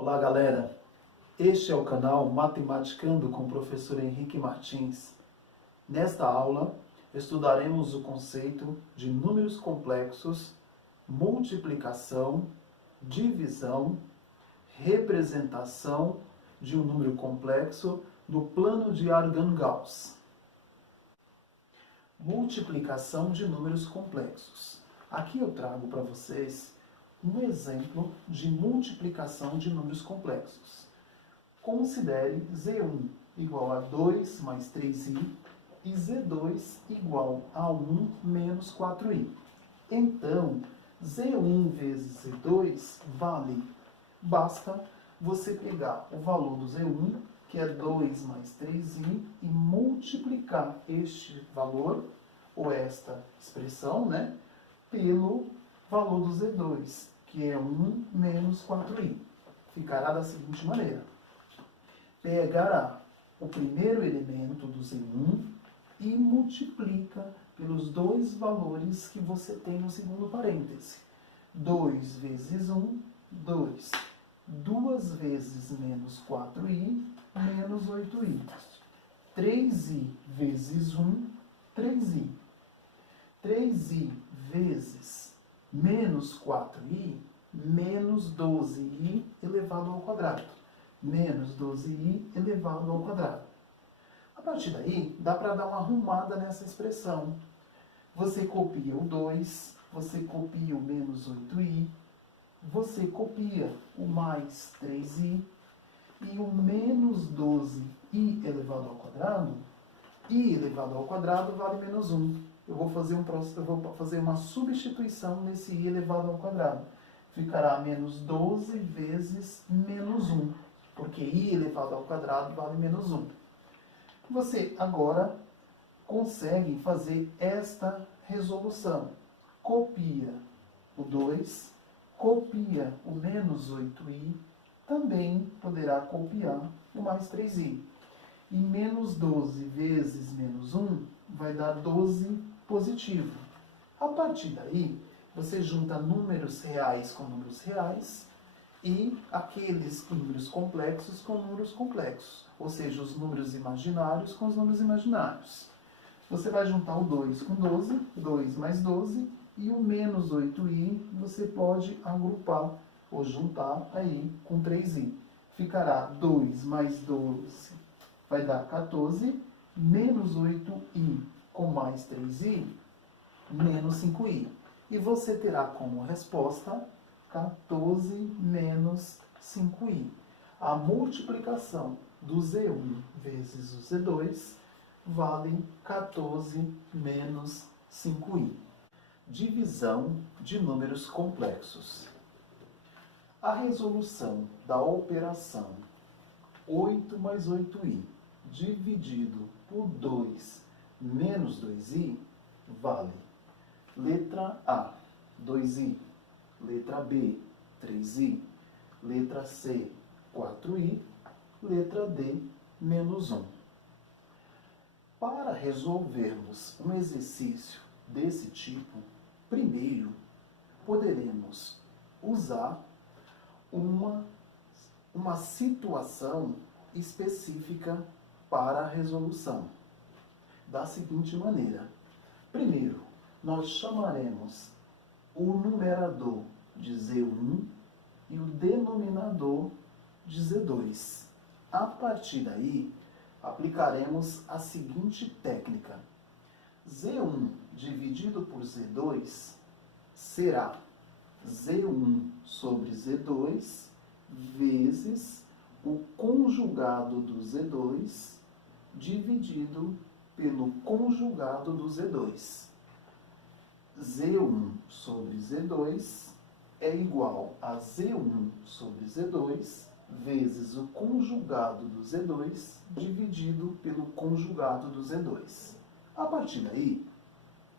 Olá, galera! Este é o canal Matematicando com o professor Henrique Martins. Nesta aula, estudaremos o conceito de números complexos, multiplicação, divisão, representação de um número complexo no plano de Argand-Gauss. Multiplicação de números complexos. Aqui eu trago para vocês um exemplo de multiplicação de números complexos. Considere Z1 igual a 2 mais 3i e Z2 igual a 1 menos 4i. Então, Z1 vezes Z2 vale. Basta você pegar o valor do Z1, que é 2 mais 3i, e multiplicar este valor, ou esta expressão, pelo valor do Z2, que é 1 menos 4i. Ficará da seguinte maneira. Pegará o primeiro elemento do Z1 e multiplica pelos dois valores que você tem no segundo parêntese. 2 vezes 1, 2. 2 vezes menos 4i, menos 8i. 3i vezes 1, 3i. 3i vezes menos 4i, menos 12i elevado ao quadrado. Menos 12i elevado ao quadrado. A partir daí, dá para dar uma arrumada nessa expressão. Você copia o 2, você copia o menos 8i, você copia o mais 3i, e o menos 12i elevado ao quadrado, i elevado ao quadrado vale menos 1. Eu vou fazer uma substituição nesse i elevado ao quadrado. Ficará menos 12 vezes menos 1, porque i elevado ao quadrado vale menos 1. Você agora consegue fazer esta resolução. Copia o 2, copia o menos 8i, também poderá copiar o mais 3i. E menos 12 vezes menos 1 vai dar 12 positivo. A partir daí, você junta números reais com números reais e aqueles números complexos com números complexos, ou seja, os números imaginários com os números imaginários. Você vai juntar o 2 com 12, 2 mais 12, e o menos 8i você pode agrupar ou juntar aí com 3i. Ficará 2 mais 12 vai dar 14, menos 8i com mais 3i, menos 5i. E você terá como resposta 14 menos 5i. A multiplicação do Z1 vezes o Z2 vale 14 menos 5i. Divisão de números complexos. A resolução da operação 8 mais 8i dividido por 2 menos 2i vale letra A, 2i, letra B, 3i, letra C, 4i, letra D, menos 1. Para resolvermos um exercício desse tipo, primeiro poderemos usar uma situação específica para a resolução. Da seguinte maneira. Primeiro, nós chamaremos o numerador de Z1 e o denominador de Z2. A partir daí, aplicaremos a seguinte técnica. Z1 dividido por Z2 será Z1 sobre Z2 vezes o conjugado do Z2 dividido pelo conjugado do Z2. Z1 sobre Z2 é igual a Z1 sobre Z2 vezes o conjugado do Z2 dividido pelo conjugado do Z2. A partir daí,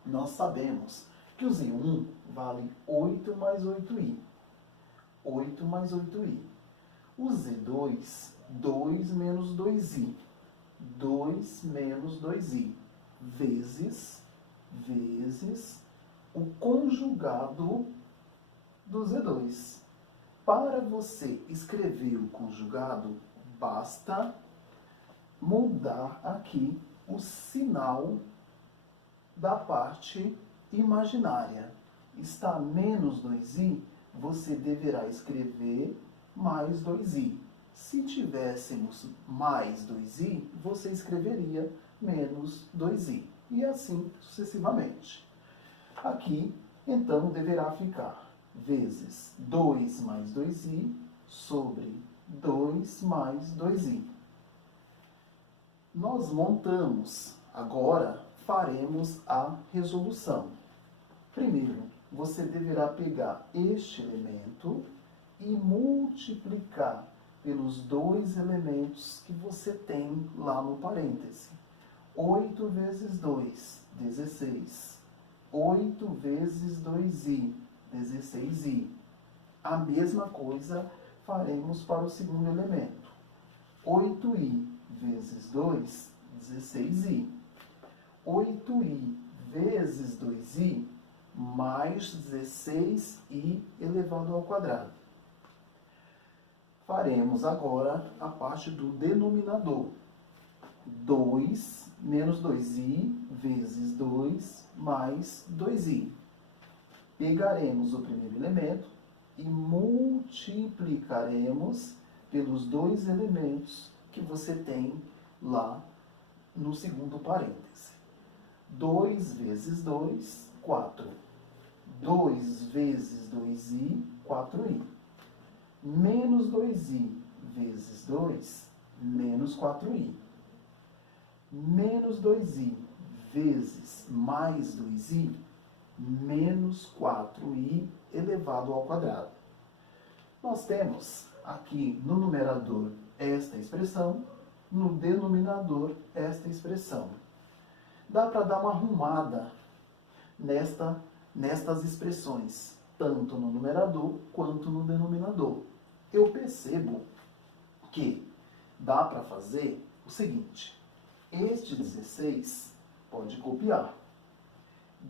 nós sabemos que o Z1 vale 8 mais 8i. 8 mais 8i. O Z2, 2 menos 2i. 2 menos 2i. Vezes o conjugado do Z2. Para você escrever o conjugado, basta mudar aqui o sinal da parte imaginária. Está menos 2i, você deverá escrever mais 2i. Se tivéssemos mais 2i, você escreveria menos 2i. E assim sucessivamente. Aqui, então, deverá ficar vezes 2 mais 2i sobre 2 mais 2i. Nós montamos. Agora, faremos a resolução. Primeiro, você deverá pegar este elemento e multiplicar pelos dois elementos que você tem lá no parêntese. 8 vezes 2, 16. 8 vezes 2i, 16i. A mesma coisa faremos para o segundo elemento. 8i vezes 2, 16i. 8i vezes 2i mais 16i elevado ao quadrado. Faremos agora a parte do denominador. 2 menos 2i vezes 2 mais 2i. Pegaremos o primeiro elemento e multiplicaremos pelos dois elementos que você tem lá no segundo parêntese. 2 vezes 2, 4. 2 vezes 2i, 4i. Menos 2i vezes 2, menos 4i. Menos 2i vezes mais 2i, menos 4i elevado ao quadrado. Nós temos aqui no numerador esta expressão, no denominador esta expressão. Dá para dar uma arrumada nestas expressões, tanto no numerador quanto no denominador. Eu percebo que dá para fazer o seguinte: este 16 pode copiar.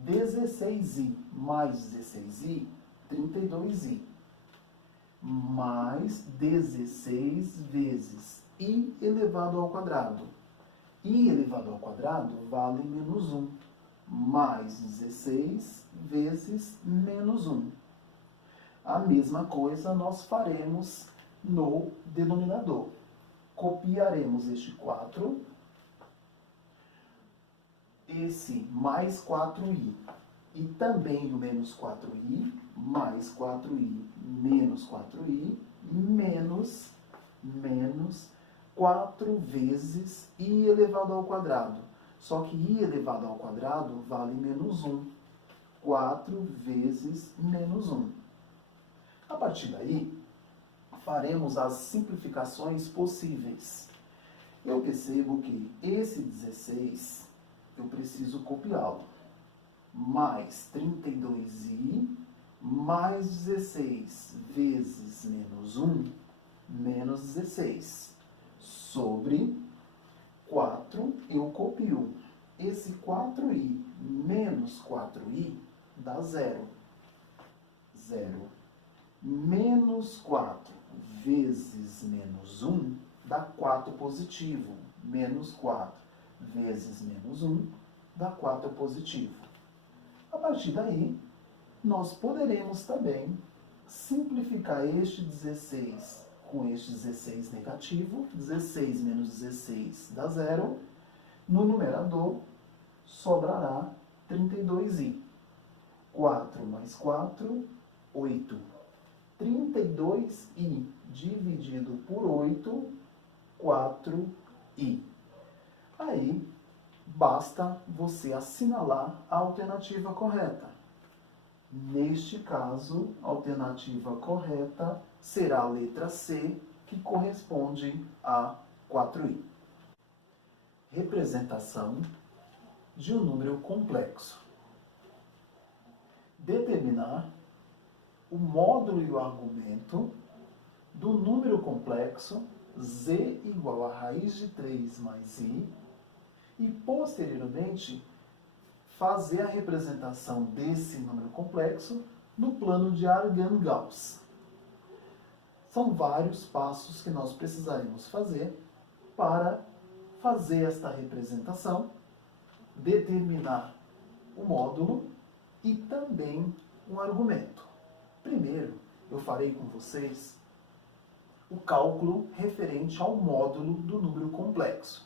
16i mais 16i, 32i. Mais 16 vezes i elevado ao quadrado. I elevado ao quadrado vale menos 1. Mais 16 vezes menos 1. A mesma coisa nós faremos no denominador. Copiaremos este 4, esse mais 4i, e também o menos 4i, mais 4i, menos 4i, menos 4 vezes i elevado ao quadrado. Só que i elevado ao quadrado vale menos 1. 4 vezes menos 1. A partir daí, faremos as simplificações possíveis. Eu percebo que esse 16, eu preciso copiá-lo. Mais 32i, mais 16 vezes menos 1, menos 16. Sobre 4, eu copio. Esse 4i menos 4i dá 0. 0. Menos 4 vezes menos 1 dá 4 positivo. Menos 4 vezes menos 1 dá 4 positivo. A partir daí, nós poderemos também simplificar este 16 com este 16 negativo. 16 menos 16 dá 0. No numerador, sobrará 32i. 4 mais 4, 8. 32i dividido por 8, 4i. Aí, basta você assinalar a alternativa correta. Neste caso, a alternativa correta será a letra C, que corresponde a 4i. Representação de um número complexo. Determinar o módulo e o argumento do número complexo z igual a raiz de 3 mais i e, posteriormente, fazer a representação desse número complexo no plano de Argand-Gauss. São vários passos que nós precisaremos fazer para fazer esta representação, determinar o módulo e também o argumento. Primeiro, eu farei com vocês o cálculo referente ao módulo do número complexo.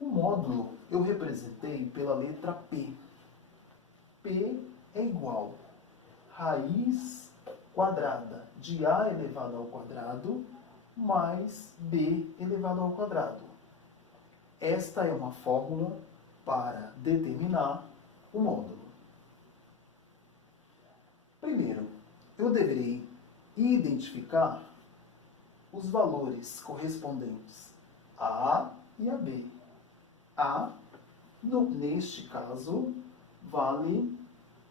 O módulo eu representei pela letra P. P é igual a raiz quadrada de A elevado ao quadrado mais B elevado ao quadrado. Esta é uma fórmula para determinar o módulo. Primeiro, eu deverei identificar os valores correspondentes a A e a B. A, neste caso, vale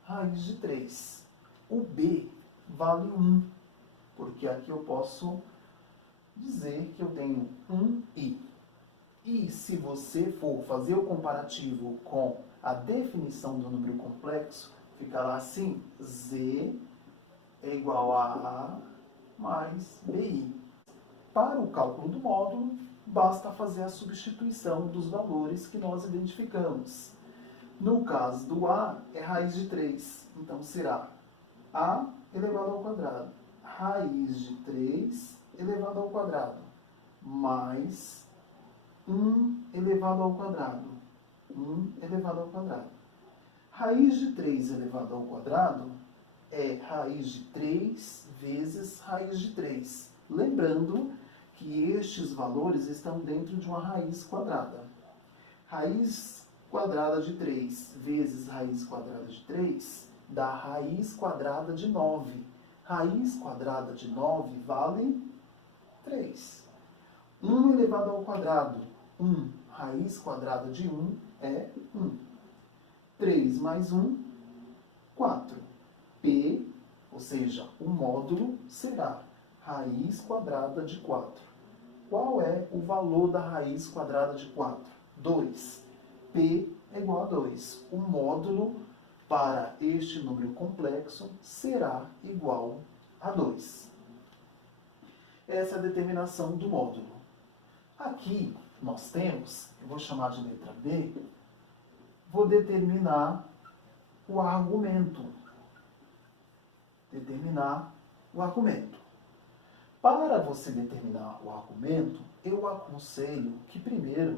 raiz de 3. O B vale 1, porque aqui eu posso dizer que eu tenho 1i. E se você for fazer o comparativo com a definição do número complexo, ficará assim: Z é igual a A mais BI. Para o cálculo do módulo, basta fazer a substituição dos valores que nós identificamos. No caso do A, é raiz de 3. Então, será A elevado ao quadrado, raiz de 3 elevado ao quadrado, mais 1 elevado ao quadrado. 1 elevado ao quadrado. Raiz de 3 elevado ao quadrado é raiz de 3 vezes raiz de 3. Lembrando que estes valores estão dentro de uma raiz quadrada. Raiz quadrada de 3 vezes raiz quadrada de 3 dá raiz quadrada de 9. Raiz quadrada de 9 vale 3. 1 elevado ao quadrado, 1. Raiz quadrada de 1 é 1. 3 mais 1, 4. P, ou seja, o módulo será raiz quadrada de 4. Qual é o valor da raiz quadrada de 4? 2. P é igual a 2. O módulo para este número complexo será igual a 2. Essa é a determinação do módulo. Aqui nós temos, eu vou chamar de letra B, vou determinar o argumento. Determinar o argumento. Para você determinar o argumento, eu aconselho que primeiro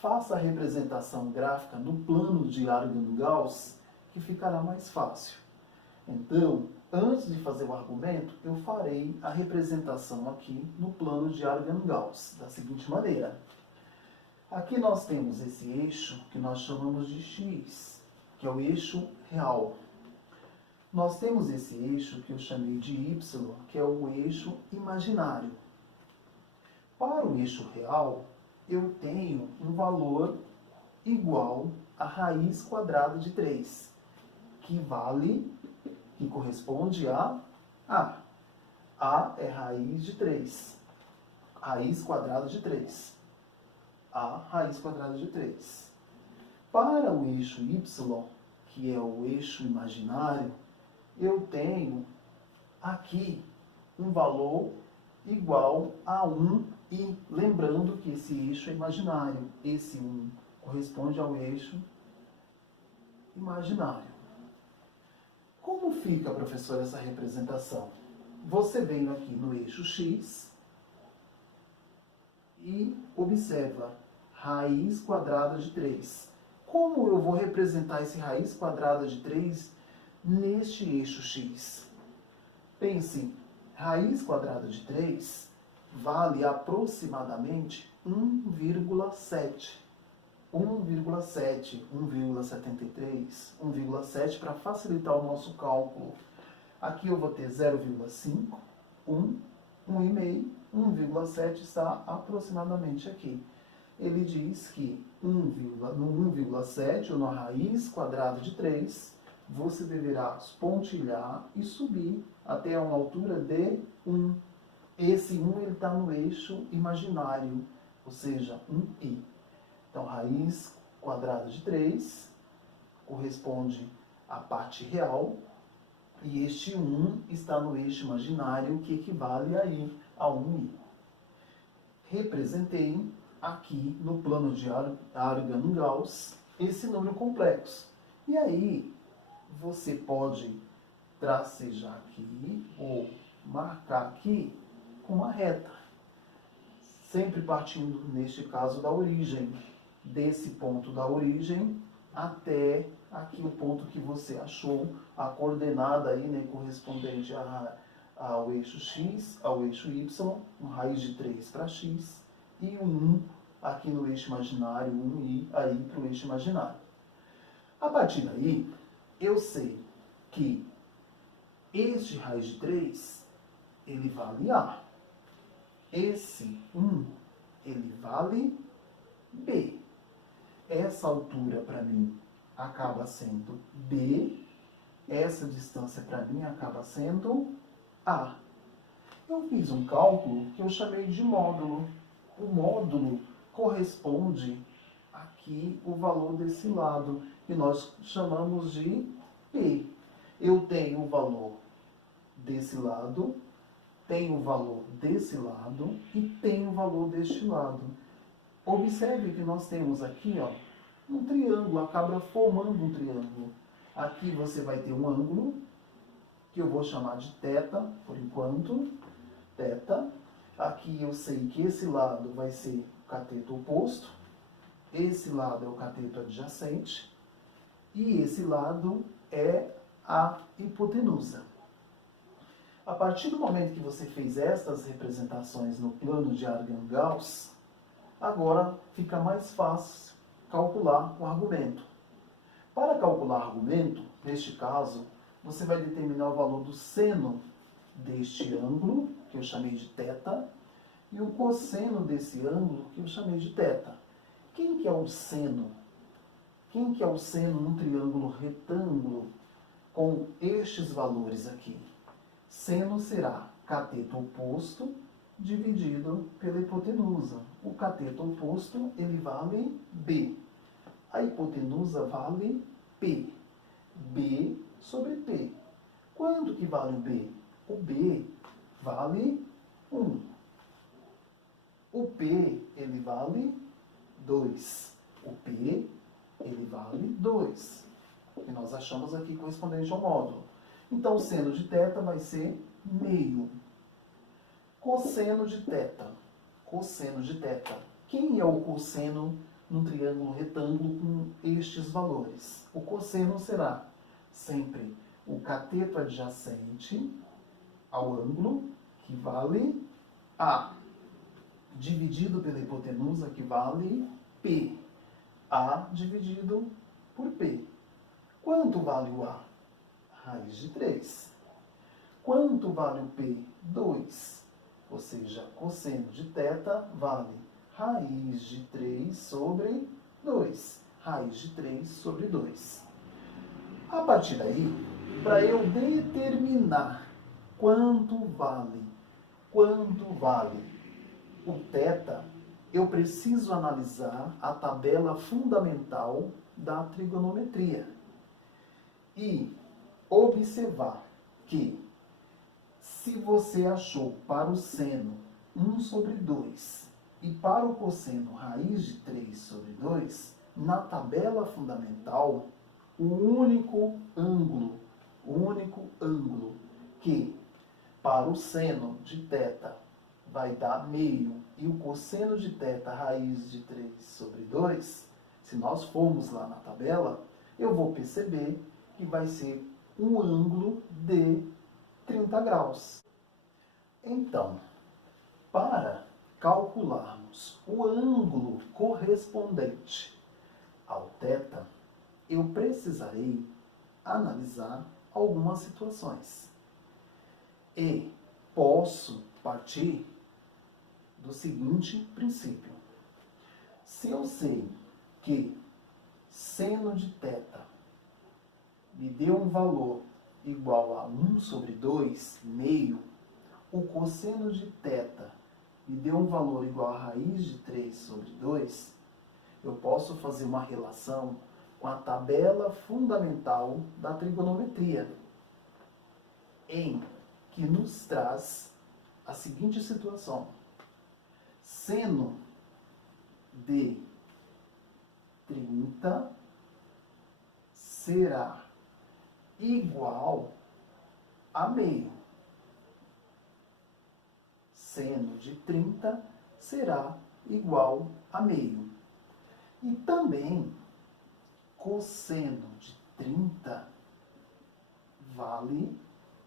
faça a representação gráfica no plano de Argand-Gauss, que ficará mais fácil. Então, antes de fazer o argumento, eu farei a representação aqui no plano de Argand-Gauss, da seguinte maneira. Aqui nós temos esse eixo que nós chamamos de x, que é o eixo real. Nós temos esse eixo que eu chamei de y, que é o eixo imaginário. Para o eixo real, eu tenho um valor igual a raiz quadrada de 3, que corresponde a A. A é raiz de 3. Raiz quadrada de 3. A raiz quadrada de 3. Para o eixo y, que é o eixo imaginário, eu tenho aqui um valor igual a 1 e lembrando que esse eixo é imaginário. Esse 1 corresponde ao eixo imaginário. Como fica, professor, essa representação? Você vem aqui no eixo x e observa raiz quadrada de 3. Como eu vou representar esse raiz quadrada de 3 neste eixo x? Pense, raiz quadrada de 3 vale aproximadamente 1,7. 1,7, 1,73, 1,7 para facilitar o nosso cálculo. Aqui eu vou ter 0,5, 1, 1,5, 1,7 está aproximadamente aqui. Ele diz que no 1,7, ou na raiz quadrada de 3, você deverá pontilhar e subir até uma altura de 1. Esse 1 está no eixo imaginário, ou seja, 1i. Então, raiz quadrada de 3 corresponde à parte real E este 1 está no eixo imaginário, que equivale aí a 1i. Representei aqui no plano de Argand-Gauss esse número complexo. E aí, você pode tracejar aqui ou marcar aqui com uma reta. Sempre partindo, neste caso, da origem. Desse ponto da origem até aqui o ponto que você achou, a coordenada aí, né, correspondente ao eixo x, ao eixo y, um raiz de 3 para x, e o 1 aqui no eixo imaginário, 1i aí para o eixo imaginário. A partir daí, eu sei que este raiz de 3, ele vale A. Esse 1, ele vale B. Essa altura para mim acaba sendo B. Essa distância para mim acaba sendo A. Eu fiz um cálculo que eu chamei de módulo. O módulo corresponde aqui o valor desse lado, que nós chamamos de P. Eu tenho o valor desse lado, tenho o valor desse lado e tenho o valor deste lado. Observe que nós temos aqui, ó, um triângulo, acaba formando um triângulo. Aqui você vai ter um ângulo, que eu vou chamar de θ, por enquanto, θ. Aqui eu sei que esse lado vai ser o cateto oposto, esse lado é o cateto adjacente, e esse lado é a hipotenusa. A partir do momento que você fez estas representações no plano de Argand-Gauss, agora fica mais fácil calcular o argumento. Para calcular argumento, neste caso, você vai determinar o valor do seno deste ângulo, que eu chamei de θ, e o cosseno desse ângulo, que eu chamei de θ. Quem que é o seno? Quem que é o seno num triângulo retângulo com estes valores aqui? Seno será cateto oposto dividido pela hipotenusa. O cateto oposto, ele vale B. A hipotenusa vale P. B sobre P. Quanto que vale o B? O B vale 1. O P, ele vale 2. O P, ele vale 2. Que nós achamos aqui correspondente ao módulo. Então, o seno de θ vai ser meio. Cosseno de θ. Cosseno de θ. Quem é o cosseno num triângulo retângulo com estes valores? O cosseno será sempre o cateto adjacente ao ângulo, que vale A, dividido pela hipotenusa, que vale P. A dividido por P. Quanto vale o A? Raiz de 3. Quanto vale o P? 2. Ou seja, cosseno de θ vale raiz de 3 sobre 2. Raiz de 3 sobre 2. A partir daí, para eu determinar quanto vale o θ, eu preciso analisar a tabela fundamental da trigonometria e observar que, se você achou para o seno 1 sobre 2 e para o cosseno raiz de 3 sobre 2, na tabela fundamental, o único ângulo que para o seno de θ vai dar meio e o cosseno de θ raiz de 3 sobre 2, se nós formos lá na tabela, eu vou perceber que vai ser um ângulo de 30 graus. Então, para calcularmos o ângulo correspondente ao θ, eu precisarei analisar algumas situações. E posso partir do seguinte princípio. Se eu sei que seno de θ me deu um valor igual a 1 sobre 2, meio, o cosseno de θ me deu um valor igual a raiz de 3 sobre 2, eu posso fazer uma relação com a tabela fundamental da trigonometria. em que nos traz a seguinte situação. Seno de 30 será igual a meio. Seno de 30 será igual a meio. E também, cosseno de 30 vale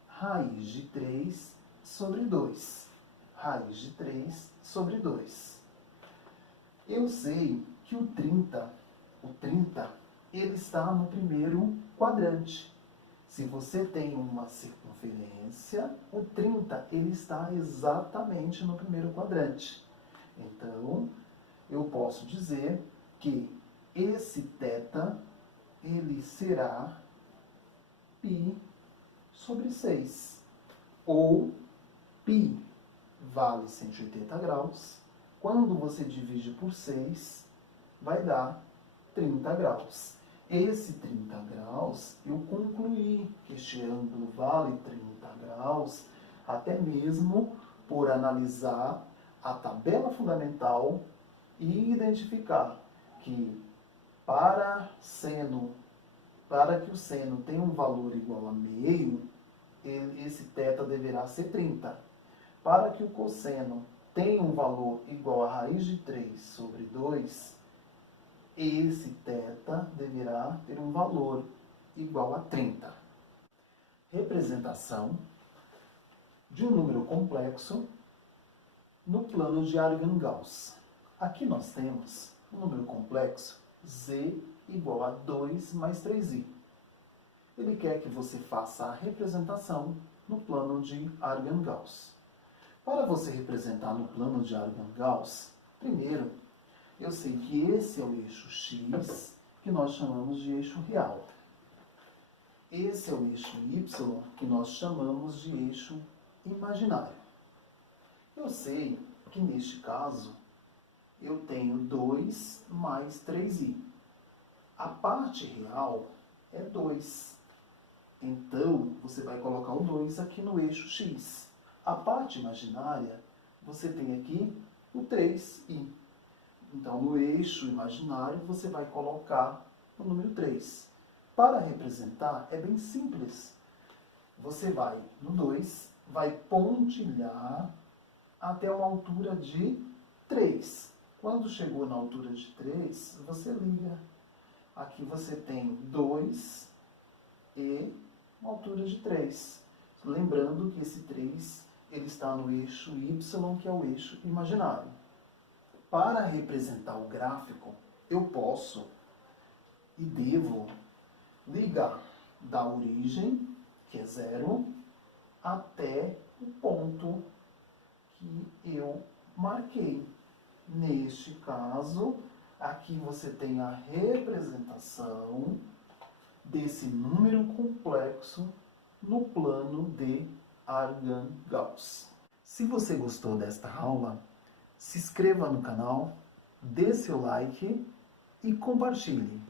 raiz de 3 sobre 2. Raiz de 3 sobre 2. Eu sei que o 30, ele está no primeiro quadrante. Se você tem uma circunferência, o 30 ele está exatamente no primeiro quadrante. Então, eu posso dizer que esse θ ele será π sobre 6. Ou π vale 180 graus. Quando você divide por 6, vai dar 30 graus. Esse 30 graus, eu concluí que este ângulo vale 30 graus, até mesmo por analisar a tabela fundamental e identificar que para que o seno tenha um valor igual a meio, esse θ deverá ser 30. Para que o cosseno tenha um valor igual a raiz de 3 sobre 2, esse θ deverá ter um valor igual a 30. Representação de um número complexo no plano de Argand-Gauss. Aqui nós temos um número complexo z igual a 2 mais 3i. Ele quer que você faça a representação no plano de Argand-Gauss. Para você representar no plano de Argand-Gauss, primeiro, eu sei que esse é o eixo x, que nós chamamos de eixo real. Esse é o eixo y, que nós chamamos de eixo imaginário. Eu sei que, neste caso, eu tenho 2 mais 3i. A parte real é 2. Então, você vai colocar o 2 aqui no eixo x. A parte imaginária, você tem aqui o 3i. Então, no eixo imaginário, você vai colocar o número 3. Para representar, é bem simples. Você vai no 2, vai pontilhar até uma altura de 3. Quando chegou na altura de 3, você liga. Aqui você tem 2 e uma altura de 3. Lembrando que esse 3 ele está no eixo y, que é o eixo imaginário. Para representar o gráfico, eu posso e devo ligar da origem, que é 0, até o ponto que eu marquei. Neste caso, aqui você tem a representação desse número complexo no plano de Argand-Gauss. Se você gostou desta aula, se inscreva no canal, dê seu like e compartilhe.